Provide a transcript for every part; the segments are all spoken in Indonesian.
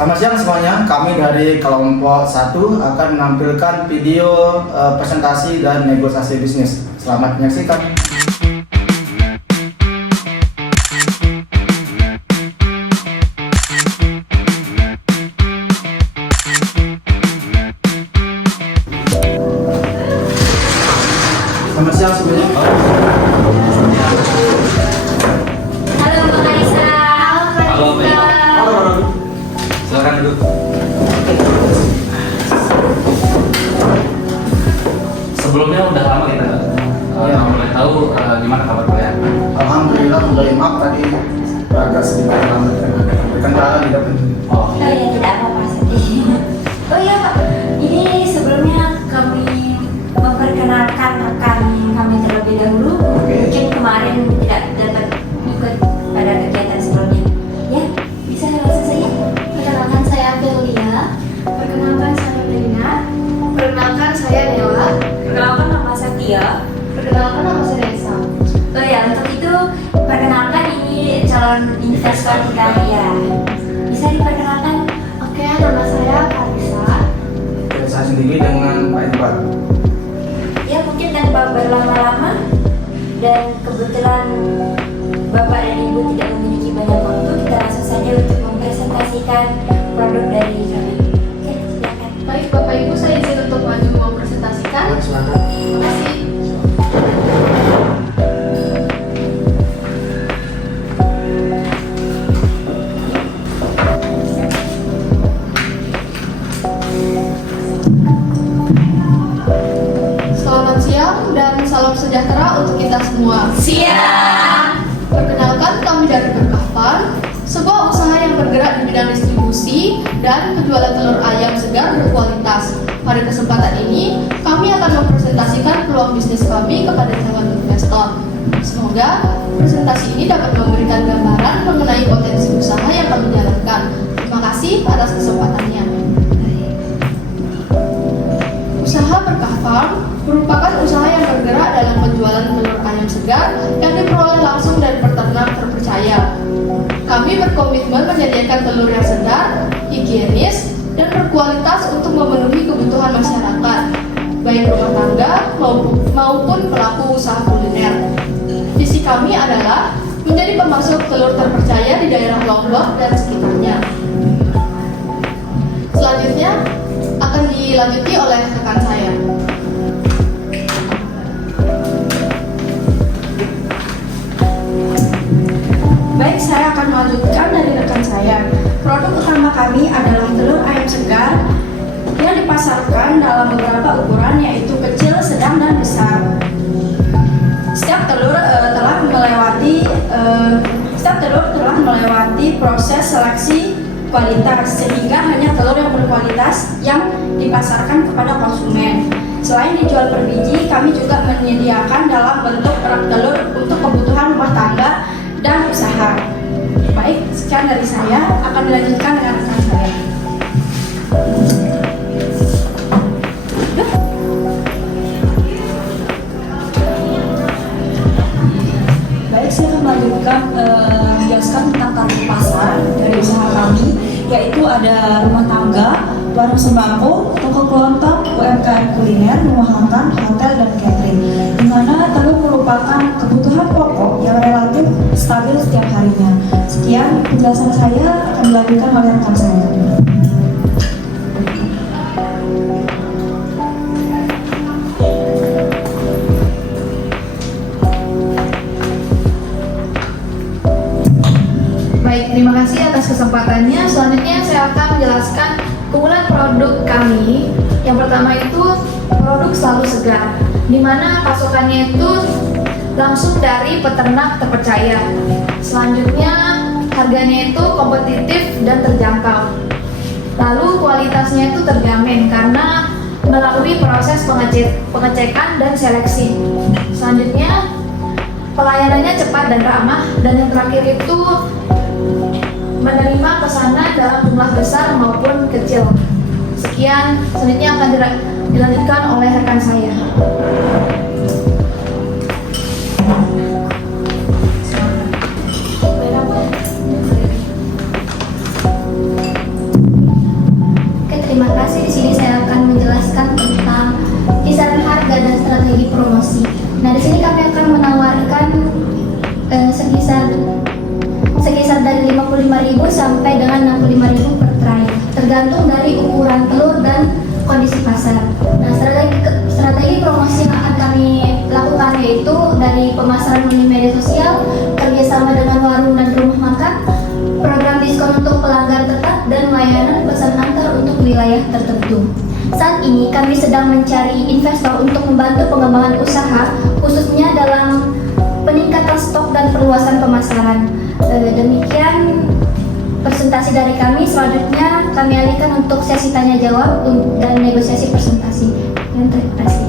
Selamat siang semuanya, kami dari kelompok 1 akan menampilkan video presentasi dan negosiasi bisnis. Selamat menyaksikan. Selamat siang semuanya. Halo Mbak Kaisa. Halo Mbak. Halo. Silakan duduk. Sebelumnya udah lama kita boleh tahu gimana kabar kalian? Alhamdulillah, mulai maaf tadi agak sedikit lambat berkendara di depan. Oh ya, tidak apa-apa sedih. Oh iya Pak, ini sebelumnya kami memperkenalkan rekan kami terlebih dahulu. Mungkin kemarin tidak dapat ikut pada kegiatan sebelumnya. Ya, bisa langsung saja. Perkenalkan saya Amelia. Perkenalkan saya Lina. Perkenalkan saya Nela. Perkenalkan nama saya Tia. Perkenalkan nama saya Reza. Oh ya, untuk itu perkenalkan ini calon investor kita ya. Bisa diperkenalkan? Oke, nama saya Karisa. Saya sendiri dengan Pak Iqbal. Ya mungkin tanpa berlama-lama dan kebetulan Bapak dan Ibu tidak memiliki banyak waktu, kita langsung saja untuk mempresentasikan produk dari kami. Oke, silakan. Baik, Bapak Ibu, saya izin untuk maju mempresentasikan. Silakan. Terima kasih. Selamat siang dan salam sejahtera untuk kita semua. Siap. Perkenalkan, kami dari Berkah Farm, sebuah usaha yang bergerak di bidang distribusi dan penjualan telur ayam segar berkualitas. Pada kesempatan ini, kami akan mempresentasikan peluang bisnis kami kepada calon investor. Semoga presentasi ini dapat memberikan gambaran mengenai potensi usaha yang kami jalankan. Terima kasih atas kesempatannya. Usaha Berkah Farm merupakan usaha yang bergerak dalam penjualan telur ayam segar yang diperoleh langsung dari peternak terpercaya. Kami berkomitmen menyediakan telur yang segar, higienis, dan berkualitas untuk memenuhi kebutuhan masyarakat, baik rumah tangga maupun pelaku usaha kuliner. Visi kami adalah menjadi pemasok telur terpercaya di daerah Lombok dan sekitarnya. Selanjutnya akan dilanjuti oleh rekan saya. Baik, saya akan melanjutkan dari rekan saya. Produk utama kami adalah telur ayam segar yang dipasarkan dalam beberapa ukuran, yaitu kecil, sedang, dan besar. Setiap telur telah melewati proses seleksi kualitas, sehingga hanya telur yang berkualitas yang dipasarkan kepada konsumen. Selain dijual per biji, kami juga menyediakan dalam bentuk rak telur untuk kebutuhan rumah tangga dan usaha. Baik, sekian dari saya, akan dilanjutkan dengan rekan saya. Baik, saya akan melanjutkan menjelaskan tentang target pasar dari usaha kami, yaitu ada rumah tangga, warung sembako, toko kelontong, UMKM kuliner, rumah makan, hotel, dan catering, di mana telur merupakan kebutuhan pokok yang relatif stabil setiap harinya. Sekian penjelasan saya, akan dilanjutkan oleh rekan saya. Baik, terima kasih atas kesempatannya. Selanjutnya saya akan menjelaskan keunggulan produk kami. Yang pertama itu produk selalu segar, di mana pasokannya itu langsung dari peternak terpercaya. Selanjutnya harganya itu kompetitif dan terjangkau. Lalu kualitasnya itu terjamin karena melalui proses pengecekan dan seleksi. Selanjutnya pelayanannya cepat dan ramah, dan yang terakhir itu menerima pesanan dalam jumlah besar maupun kecil. Sekian, selanjutnya akan dilanjutkan oleh rekan saya. wilayah tertentu. Saat ini kami sedang mencari investor untuk membantu pengembangan usaha, khususnya dalam peningkatan stok dan perluasan pemasaran. Demikian presentasi dari kami. Selanjutnya kami alihkan untuk sesi tanya jawab dan negosiasi presentasi. Terima kasih.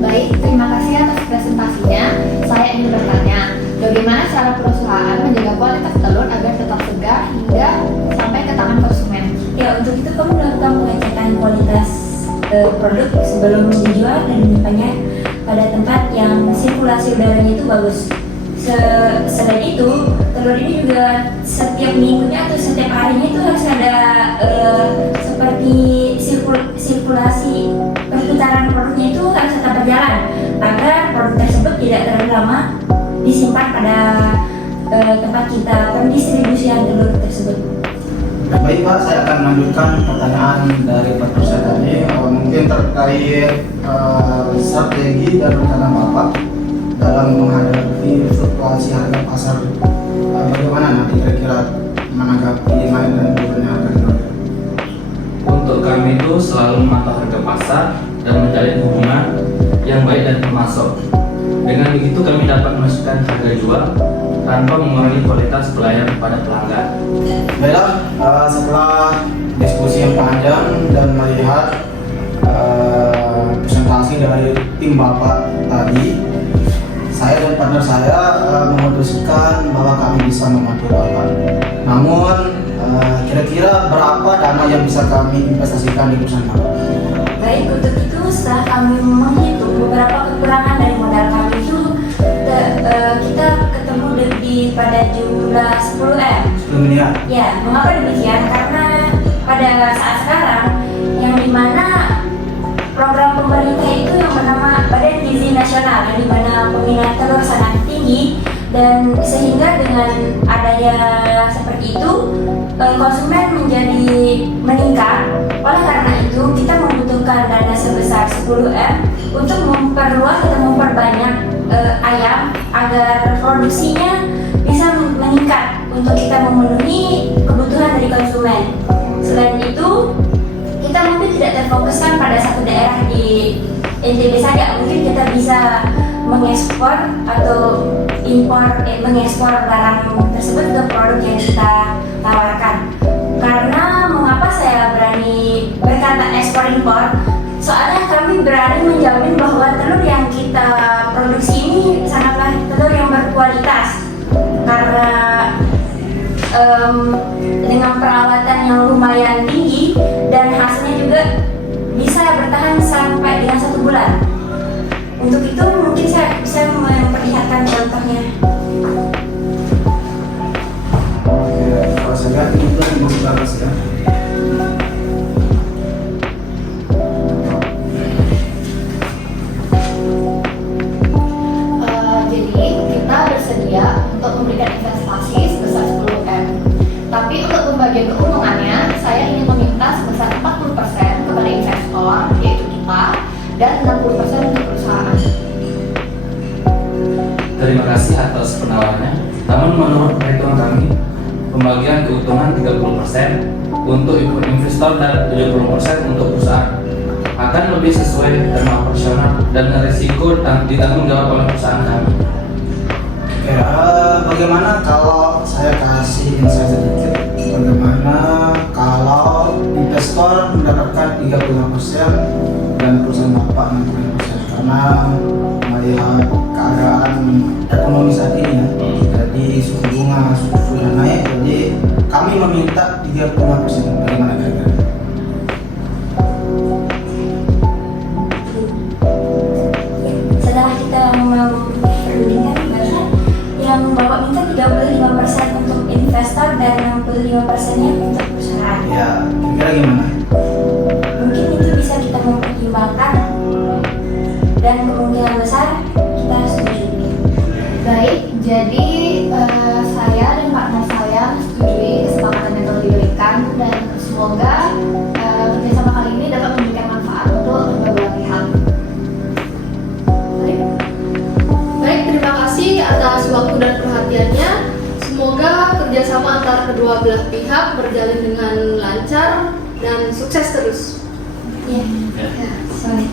Baik, terima kasih atas presentasinya. Saya ingin bertanya, bagaimana cara perusahaan menjaga kualitas telur agar tetap segar hingga sampai ke tangan konsumen? Ya, untuk itu kamu melakukan pengecekan kualitas produk sebelum dijual dan menyimpannya pada tempat yang sirkulasi udaranya itu bagus. Selain itu, telur ini juga setiap minggunya atau setiap harinya itu harus ada seperti sirkulasi perputaran produknya itu harus tetap berjalan agar produk tersebut tidak terlalu lama disimpan pada tempat kita pendistribusian telur tersebut. Baik Pak, saya akan melanjutkan pertanyaan dari Pak Dosen tadi, mungkin terkait strategi dan rencana Bapak dalam menghadapi fluktuasi harga pasar. Bagaimana nanti kira-kira menanggapi main dan turunnya harga telur? Untuk kami itu selalu memantau harga pasar dan menjalin hubungan yang baik dan pemasok. Dengan begitu kami dapat memasukkan harga jual tanpa mengurangi kualitas pelayanan pada pelanggan. Baiklah, setelah diskusi yang panjang dan melihat presentasi dari tim Bapak tadi, saya dan partner saya memutuskan bahwa kami bisa membantu Bapak. Namun, kira-kira berapa dana yang bisa kami investasikan di perusahaan Bapak? Baik, untuk itu setelah kami menghitung beberapa kekurangan dari modal kami itu, kita ketemu pada jumlah 10M. 10 miliar. Ya, mengapa demikian? Karena pada saat sekarang yang dimana program pemerintah itu yang bernama Badan Gizi Nasional, yang dimana peminat telur sangat tinggi, dan sehingga dengan adanya seperti itu konsumen menjadi meningkat. Oleh karena itu kita membutuhkan dana sebesar 10M untuk memperluas atau memperbanyak ayam agar produksinya bisa meningkat untuk kita memenuhi kebutuhan dari konsumen. Selain itu, kita mungkin tidak terfokuskan pada satu daerah di NTB saja. Mungkin kita bisa mengekspor atau mengekspor barang tersebut ke produk yang kita tawarkan. Karena mengapa saya berani berkata ekspor impor? Soalnya kami berani menjamin bahwa telur yang kita produksi ini sangatlah telur yang berkualitas. Karena dengan perawatan yang lumayan tinggi dan hasilnya juga bisa bertahan sampai dengan 1 bulan. Untuk itu mungkin saya bisa memperlihatkan contohnya. Oke, kalau saya lihat itu yang masih bagus ya. Jadi kita bersedia untuk memberikan investasi sebesar 10M. Tapi untuk pembagian keuntungannya, saya ingin meminta sebesar 40% kepada investor, yaitu kita, dan 60% untuk perusahaan. Terima kasih atas penawarannya. Namun menurut perhitungan kami, pembagian keuntungan 30% untuk investor dan 70% untuk perusahaan akan lebih sesuai dan proporsional dan risiko ditanggung jawab oleh perusahaan kami. Oke, bagaimana kalau saya kasih insight sedikit? Bagaimana kalau investor mendapatkan 35% dan perusahaan Bapak 60%? Karena melihat keadaan ekonomi saat ini ya, jadi suku bunga sudah naik, jadi kami meminta 35%. Bagaimana kira-kira? Setelah kita memperdulikan bahkan yang Bapak minta 35% untuk investor dan 65%-nya untuk perusahaan. Ya, kira-kira gimana? Mungkin itu bisa kita mempertimbangkan dan kemungkinan besar kita setuju. Baik, jadi saya dan partner saya menyetujui kesepakatan yang telah diberikan dan semoga kerjasama kali ini dapat memberikan manfaat untuk kedua belah pihak. Baik, terima kasih atas waktu dan perhatiannya. Semoga kerjasama antar kedua belah pihak berjalan dengan lancar dan sukses terus. Ya. Ya. Sorry.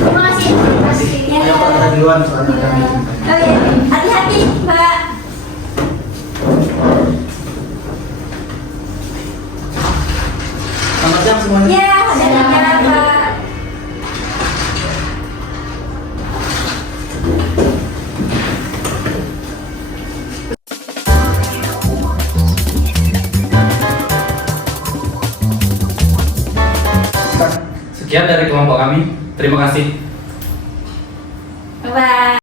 Terima kasih. Terima kasih. Ya. Ayo Pak, kita duluan soalnya kami. Oh ya, hati-hati Mbak. Selamat siang semuanya. Ya, hati-hati Mbak. Sekian dari kelompok kami. Terima kasih. Bye.